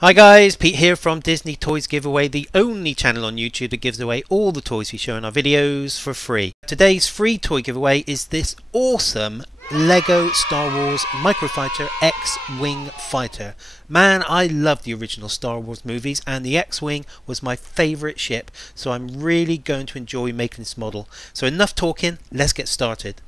Hi guys, Pete here from Disney Toys Giveaway, the only channel on YouTube that gives away all the toys we show in our videos for free. Today's free toy giveaway is this awesome Lego Star Wars Microfighter X-Wing fighter. Man, I love the original Star Wars movies and the X-Wing was my favourite ship, so I'm really going to enjoy making this model. So enough talking, let's get started.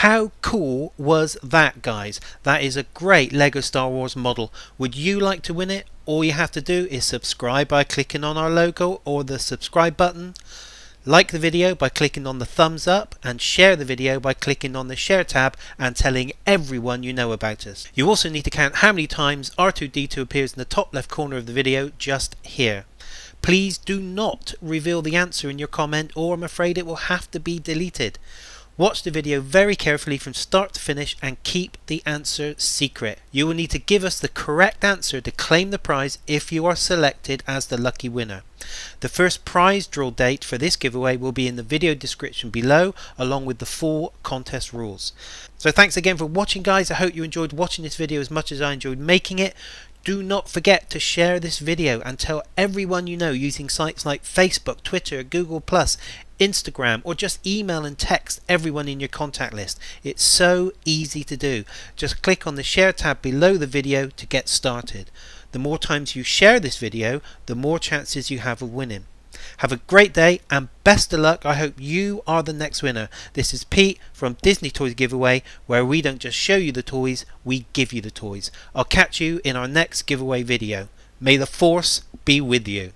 How cool was that, guys? That is a great Lego Star Wars model. Would you like to win it? All you have to do is subscribe by clicking on our logo or the subscribe button. Like the video by clicking on the thumbs up, and share the video by clicking on the share tab and telling everyone you know about us. You also need to count how many times R2-D2 appears in the top left corner of the video just here. Please do not reveal the answer in your comment, or I'm afraid it will have to be deleted. Watch the video very carefully from start to finish and keep the answer secret. You will need to give us the correct answer to claim the prize if you are selected as the lucky winner. The first prize draw date for this giveaway will be in the video description below, along with the full contest rules. So thanks again for watching, guys. I hope you enjoyed watching this video as much as I enjoyed making it. Do not forget to share this video and tell everyone you know using sites like Facebook, Twitter, Google+, Instagram, or just email and text everyone in your contact list. It's so easy to do. Just click on the share tab below the video to get started. The more times you share this video, the more chances you have of winning. Have a great day and best of luck. I hope you are the next winner. This is Pete from Disney Toys Giveaway, where we don't just show you the toys, we give you the toys. I'll catch you in our next giveaway video. May the Force be with you.